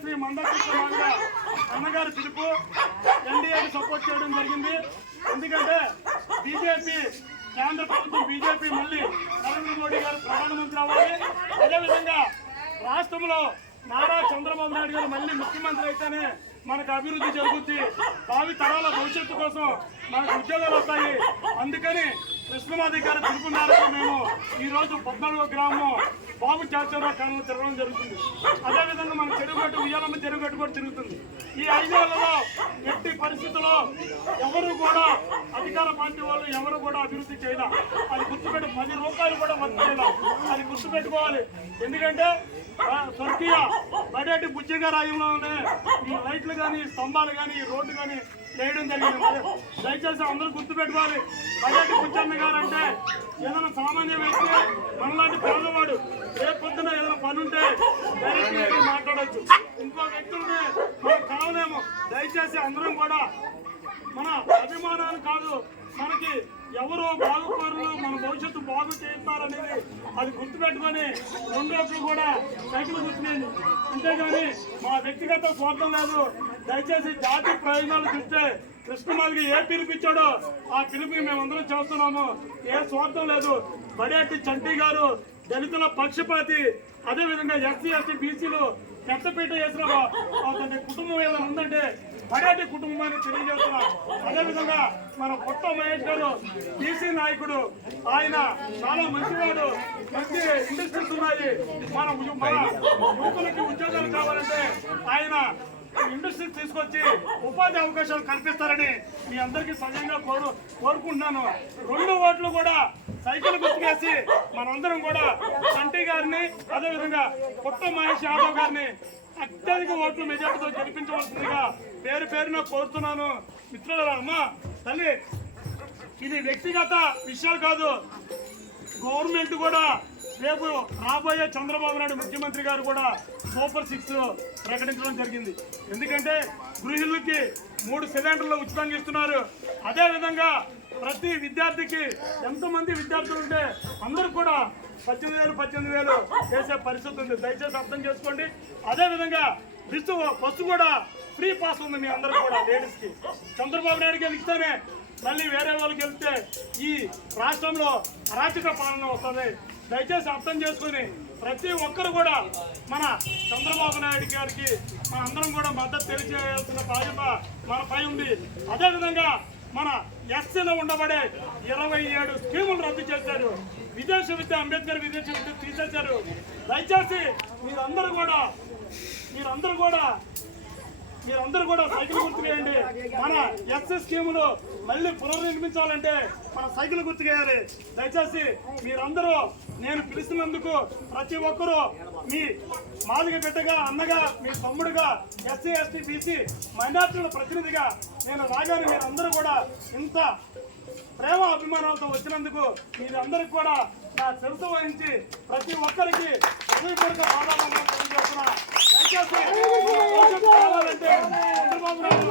శ్రీ మందకృష్ణ అన్నగారి పిలుపు ఎన్డీఏకి సపోర్ట్ చేయడం జరిగింది. ఎందుకంటే బీజేపీ కేంద్ర ప్రభుత్వం బీజేపీ మళ్ళీ నరేంద్ర మోడీ గారు ప్రధానమంత్రి అవ్వాలి. అదేవిధంగా రాష్ట్రంలో నారా చంద్రబాబు నాయుడు గారు మళ్ళీ ముఖ్యమంత్రి అయితేనే మనకు అభివృద్ధి జరుగుద్ది, భావి తరాల భవిష్యత్తు కోసం మనకు ఉద్యోగాలు వస్తాయి. అందుకని కృష్ణమాది గారు పిలుపున్నారు. మేము ఈరోజు 14వ గ్రామం బాబు చాచరావు కాలంలో తిరగడం జరుగుతుంది. అదేవిధంగా మన చెరువుగట్టు ఉయ్యాలమ్మ చెరువుగట్టు కూడా తిరుగుతుంది. ఈ 5 ఏళ్లలో ఎట్టి పరిస్థితుల్లో ఎవరు కూడా అధికార పార్టీ వాళ్ళు ఎవరు కూడా అభివృద్ధి చేయాల. అది గుర్తుపెట్టు 10 రూపాయలు కూడా వర్క్ చేయాల. అది గుర్తుపెట్టుకోవాలి. ఎందుకంటే స్వర్గీయ బడేటి బుజ్జిగా రాయంలోనే ఈ లైట్లు కానీ స్తంభాలు కానీ ఈ రోడ్డు కానీ వేయడం జరిగింది. దయచేసి అందరూ గుర్తుపెట్టుకోవాలి. బడేటి బుజ్జన్న గారు అంటే ఏదైనా సామాన్య వ్యక్తి మనలాంటి పేదవాడు రేపు పొద్దున ఏదైనా పని ఉంటే డైరెక్ట్ మాట్లాడచ్చు. ఇంకో వ్యక్తుల్ని మనం కావలేము. దయచేసి అందరం కూడా మన అభిమానాలు కాదు, మనకి ఎవరో బాగుపరులు మన భవిష్యత్తు బాగు చేస్తారనేది అది గుర్తుపెట్టుకొని 2 రోజులు కూడా సైకిల్ గుర్తులేదు. అంతేగాని మా వ్యక్తిగత స్వార్థం లేదు. దయచేసి జాతి ప్రయోజనాలు చూస్తే కృష్ణమాదికి ఏ పిలుపిచ్చాడో ఆ పిలుపుకి మేమందరం చేస్తున్నాము. ఏ స్వార్థం లేదు. బడేటి చంటి గారు దళితుల పక్షపాతి. అదేవిధంగా ఎస్సీ ఎస్టీ బీసీలు పెద్దపీట చేసిన అతని కుటుంబం ఏదైనా ఉందంటే బడేటి కుటుంబాన్ని తెలియజేస్తున్నా. అదేవిధంగా మన పొట్ట మహేష్ గారు బీసీ నాయకుడు. ఆయన చాలా మంచివాడు. మంచి ఇండస్ట్రీస్ ఉన్నాయి. మన యువకులకి ఉద్యోగాలు కావాలంటే ఆయన ఇండస్ట్రీస్ తీసుకొచ్చి ఉపాధి అవకాశాలు కల్పిస్తారని మీ అందరికీ సజంగా కోరుకుంటున్నాను. 2 ఓట్లు కూడా సైకిల్ గుర్తుకేసి మనందరం కూడా చంటి గారిని అదేవిధంగా పొట్ట మహేష్ యాదవ్ గారిని అత్యధిక ఓట్లు మెజార్టీతో గెలిపించవలసిందిగా పేరు పేరున కోరుతున్నాను. మిత్రుల అమ్మ తల్లి, ఇది వ్యక్తిగత విషయాలు కాదు. గవర్నమెంట్ కూడా రేపు రాబోయే చంద్రబాబు నాయుడు ముఖ్యమంత్రి గారు కూడా సూపర్ 6 ప్రకటించడం జరిగింది. ఎందుకంటే గృహిణులకి 3 సిలిండర్లు ఉచితంగా ఇస్తున్నారు. అదేవిధంగా ప్రతి విద్యార్థికి ఎంతమంది విద్యార్థులు ఉంటే అందరూ కూడా 18,000 చేసే పరిస్థితి ఉంది. దయచేసి అర్థం చేసుకోండి. అదేవిధంగా బస్సు కూడా ఫ్రీ పాస్ ఉంది మీ అందరూ కూడా లేడీస్కి. చంద్రబాబు నాయుడు గెలిస్తేనే మళ్ళీ వేరే వాళ్ళకి వెళ్తే ఈ రాష్ట్రంలో అరాచక పాలన వస్తుంది. దయచేసి అర్థం చేసుకుని ప్రతి ఒక్కరు కూడా మన చంద్రబాబు నాయుడు గారికి మన అందరం కూడా మద్దతు తెలియజేయాల్సిన బాధ్యత మనపై ఉంది. అదేవిధంగా మన ఎస్సీలో ఉండబడే 27 స్కీములు రద్దు చేశారు. విదేశ విద్య అంబేద్కర్ విదేశ విద్య తీసేశారు. దయచేసి మీరందరూ కూడా సైకిల్ గుర్తు వేయండి. మన ఎస్సీ స్కీములు మళ్ళీ పునర్నిర్మించాలంటే మన సైకిల్ గుర్తు వేయాలి. దయచేసి మీరందరూ నేను పిలుస్తున్నందుకు ప్రతి ఒక్కరూ మీ మాదిగ బిడ్డగా అన్నగా మీ తమ్ముడుగా ఎస్సీ ఎస్టీ బీసీ మైనార్టీల ప్రతినిధిగా నేను రాగానే మీరందరూ కూడా ఇంత ప్రేమ అభిమానాలతో వచ్చినందుకు మీరందరికీ కూడా నా శిరస్సు వహించి ప్రతి ఒక్కరికి హృదయపూర్వక ఆధారాలను తెలియజేస్తున్నా. దయచేసి కావాలంటే చంద్రబాబు నాయుడు